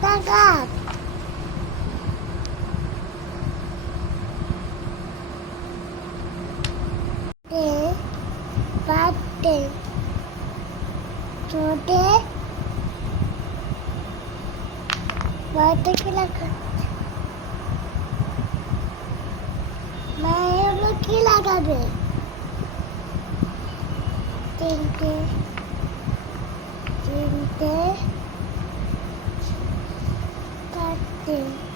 Tagak. Te. Pate. Chote. Pate kilaka. मैं की लगा दे चिंते चिंते करते